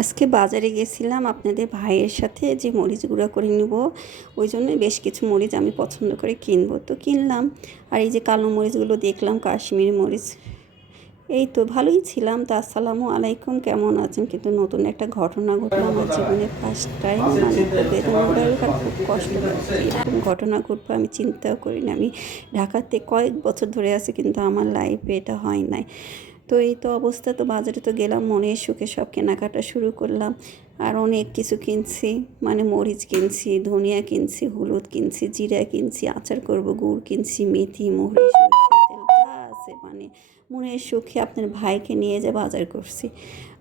আজকে বাজারে গেছিলাম আপনাদের ভাইয়ের সাথে, যে মরিচ গুঁড়া করে নিব, ওই জন্য বেশ কিছু মরিচ আমি পছন্দ করে কিনবো, তো কিনলাম। আর এই যে কালো মরিচগুলো দেখলাম, কাশ্মীরি মরিচ। এই তো ভালোই ছিলাম। তো আসসালামু আলাইকুম, কেমন আছেন? কিন্তু নতুন একটা ঘটনা ঘটলো আমার জীবনে, ফার্স্ট টাইম, মানে খুব বেদনাদায়ক আর খুব কষ্ট লাগছে। এরকম ঘটনা ঘটবে আমি চিন্তাও করি না। আমি ঢাকাতে কয়েক বছর ধরে আছি, কিন্তু আমার লাইফে এটা হয় নাই। তো এই তো অবস্থা। তো বাজারে তো গেলাম, মনের সুখে সব কেনাকাটা শুরু করলাম। আর অনেক কিছু কিনছি, মানে মরিচ কিনছি, ধনিয়া কিনছি, হলুদ কিনছি, জিরা কিনছি, আচার করব, গুড় কিনছি, মেথি, মহরি, সরিষা তেল, যা আছে মানে মনের সুখে আপনার ভাইকে নিয়ে যে বাজার করছি।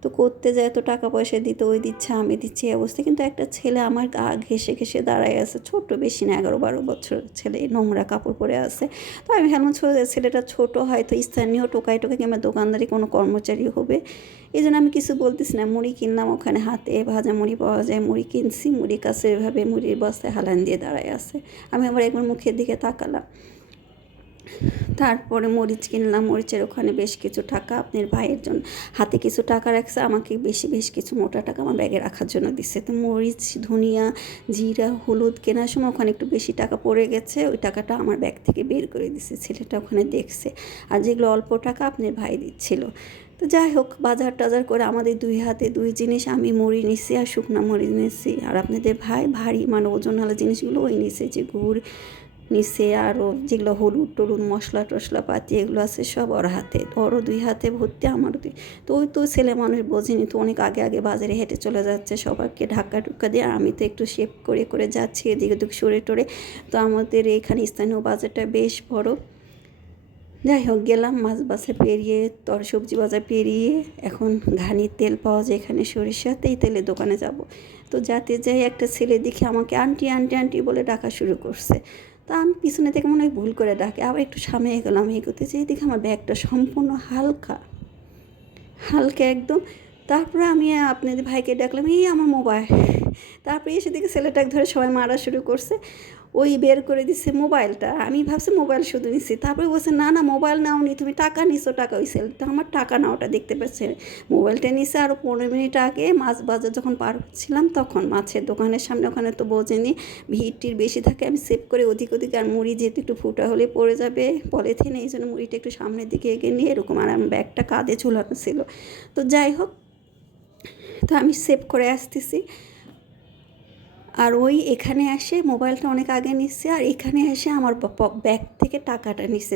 তো করতে যায় তো টাকা পয়সা দিতে ওই দিচ্ছে, আমি দিচ্ছি, এই অবস্থা। কিন্তু একটা ছেলে আমার গা ঘেঁষে ঘেঁষে দাঁড়ায় আছে, ছোট, বেশি না, 11-12 বছর ছেলে, নোংরা কাপড় পরে আছে। তো আমি ভাবলাম ছেলেটা ছোট, হয়তো স্থানীয় টোকাই টোকা কিংবা দোকানদারি কোনো কর্মচারী হবে। এই জন্য আমি কিছু বলতেছি না। মুড়ি কিনলাম, ওখানে হাতে ভাজা মুড়ি পাওয়া যায়, মুড়ি কিনছি, মুড়ি কাছে এভাবে মুড়ির বস্তায় হালান দিয়ে দাঁড়ায় আছে। আমি আবার একবার মুখের দিকে তাকালাম। তারপরে মরিচ কিনলাম, মরিচের ওখানে বেশ কিছু টাকা আপনার ভাইয়ের জন্য হাতে কিছু টাকা রাখছে, আমাকে বেশ কিছু মোটা টাকা আমার ব্যাগে রাখার জন্য দিচ্ছে। তো মরিচ, ধনিয়া, জিরা, হলুদ কেনার সময় ওখানে একটু বেশি টাকা পড়ে গেছে, ওই টাকাটা আমার ব্যাগ থেকে বের করে দিচ্ছে, ছেলেটা ওখানে দেখছে। আর যেগুলো অল্প টাকা আপনার ভাই দিচ্ছিল। তো যাই হোক, বাজার টাজার করে আমাদের দুই হাতে দুই জিনিস, আমি মুড়ি নিচ্ছি আর শুকনো মরিচ নিচ্ছি, আর আপনাদের ভাই ভারী মানে ওজনওয়ালা জিনিসগুলো ওই নিচ্ছে, যে গুড় নিচে আরও যেগুলো হলুদ টলুদ মশলা টশলা পাতি এগুলো আছে সব ওর হাতে, ওরও দুই হাতে ভর্তি, আমারও দুই। তো ওই তো ছেলে মানুষ বোঝেনি, তো অনেক আগে আগে বাজারে হেঁটে চলে যাচ্ছে, সবাইকে ধাক্কা টুক্কা দিয়ে। আর আমি তো একটু শেপ করে করে যাচ্ছি এদিকে ওদিকে সরে টরে। তো আমাদের এখানে স্থানীয় বাজারটা বেশ বড়। যাই হোক, গেলাম মাছ বাজার পেরিয়ে, সবজি বাজার পেরিয়ে, এখন ঘানির তেল পাওয়া যায় এখানে, সরিষা, এই তেলের দোকানে যাব। তো যাতে যাই একটা ছেলে দেখে আমাকে আন্টি আন্টি আন্টি বলে ডাকা শুরু করছে। তো আমি পিছনে থেকে মনে হয় ভুল করে ডাকে, আবার একটু সামনে এগোলাম, এগোতে যেই দেখে আমার ব্যাগটা সম্পূর্ণ হালকা হালকা একদম। তারপরে আমি আপনাদের ভাইকে ডাকলাম, এই আমার মোবাইল। তারপরে এসে দেখে ছেলেটাকে ধরে সবাই মারা শুরু করছে। ওই বের করে দিচ্ছে মোবাইলটা, আমি ভাবছি মোবাইল শুধু নিচ্ছি। তারপরে বলছে, না না মোবাইল নাওনি তুমি, টাকা নিছো, টাকা। ওই ছেলেটা আমার টাকা নাওটা দেখতে পাচ্ছে, মোবাইলটা নিছে। আরও 15 মিনিট আগে মাছ বাজার যখন পার হচ্ছিলাম, তখন মাছের দোকানের সামনে, ওখানে তো বোঝেনি ভিড় টির বেশি থাকে, আমি সেভ করে ওদিক ওদিক, আর মুড়ি যেহেতু একটু ফুটা হলে পড়ে যাবে পলিথিনে, এই জন্য মুড়িটা একটু সামনের দিকে এগিয়ে নিয়ে এরকম, আর আমার ব্যাগটা কাঁধে ঝুলানো ছিল। তো যাই হোক, তো আমি সেভ করে আসতেছি। আর ওই এখানে এসে মোবাইলটা অনেক আগে নিচ্ছে, আর এখানে এসে আমার ব্যাগ থেকে টাকাটা নিচ্ছে।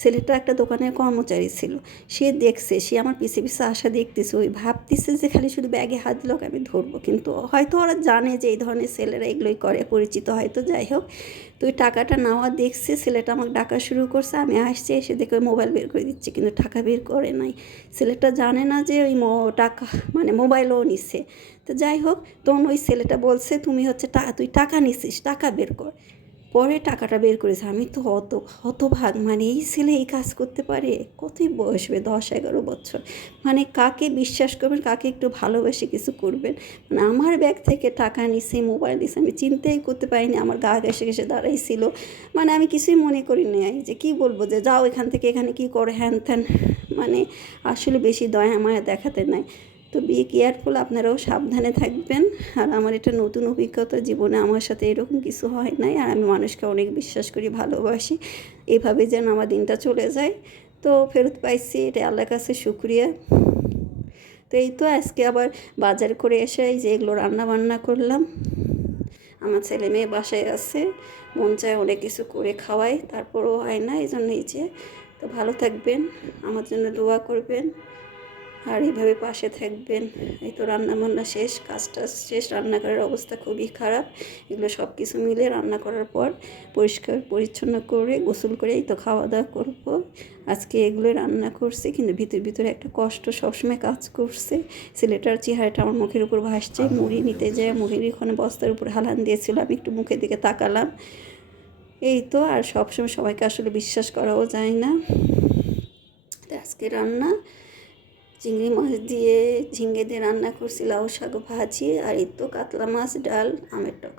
ছেলেটা একটা দোকানের কর্মচারী ছিল, সে দেখছে, সে আমার পিছে পিছে আসা দেখতেছে, ওই ভাবতেছে যে খালি শুধু ব্যাগে হাত দিল আমি ধরবো, কিন্তু হয়তো ওরা জানে যে এই ধরনের ছেলেরা এগুলোই করে, পরিচিত হয়তো। যাই হোক, তো ওই টাকাটা নেওয়া দেখছে, ছেলেটা আমাকে ডাকা শুরু করছে, আমি আসছি, এসে দেখে ওই মোবাইল বের করে দিচ্ছে, কিন্তু টাকা বের করে নাই। ছেলেটা জানে না যে ওই টাকা মানে মোবাইলও নিচ্ছে। তো যাই হোক, তখন ওই ছেলেটা বলছে, তুমি হচ্ছে তুই টাকা নিছিস, টাকা বের কর। পরে টাকাটা বের করেছে। আমি তো হতভাগ, মানে এই ছেলে এই কাজ করতে পারে? কতই বয়স হবে, 10-11 বছর। মানে কাকে বিশ্বাস করবেন, কাকে একটু ভালোবেসে কিছু করবেন? মানে আমার ব্যাগ থেকে টাকা নিছে, মোবাইল নিছে, আমি চিন্তাই করতে পারিনি, আমার গা ঘেসে ঘেসে দাঁড়াইছিল। মানে আমি কিছুই মনে করি নাই, যে কি বলবো, যে যাও এখান থেকে, এখানে কি করে, হ্যান ত্যান। মানে আসলে বেশি দয়া মায়া দেখাতে নাই। তো বি কেয়ারফুল, আপনারাও সাবধানে থাকবেন। আর আমার এটা নতুন অভিজ্ঞতা, জীবনে আমার সাথে এরকম কিছু হয় নাই। আর আমি মানুষকে অনেক বিশ্বাস করি, ভালোবাসি, এভাবে যেন আমার দিনটা চলে যায়। তো ফেরত পাইছি, এটা আল্লাহর কাছে শুকরিয়া। তো এই তো আজকে আবার বাজার করে এসে এই যে এগুলো রান্না বান্না করলাম। আমার ছেলে মেয়ে বাসায় আছে, মন চায় অনেক কিছু করে খাওয়াই, তারপরও হয় না, এই জন্য এই যে। তো ভালো থাকবেন, আমার জন্য দোয়া করবেন, আর এইভাবে পাশে থাকবেন। এই তো রান্না বান্না শেষ, কাজটা শেষ, রান্নাঘরের অবস্থা খুবই খারাপ। এগুলো সব কিছু মিলে রান্না করার পর পরিষ্কার পরিচ্ছন্ন করে গোসল করে এই তো খাওয়া দাওয়া করবো। আজকে এগুলো রান্না করছি, কিন্তু ভিতরে একটা কষ্ট সবসময় কাজ করছে। ছেলেটার চেহারাটা আমার মুখের উপর ভাসছে, মুড়ি নিতে যায়, মুড়ির ওখানে বস্তার উপর হালান দিয়েছিল, আমি একটু মুখের দিকে তাকালাম। এই তো, আর সবসময় সবাইকে আসলে বিশ্বাস করাও যায় না। তো আজকে রান্না চিংড়ি মাছ দিয়ে, ঝিঙ্গে দিয়ে রান্না করছি, লাউ শাক ভাজি, আর এই তো কাতলা মাছ, ডাল, আমের টক।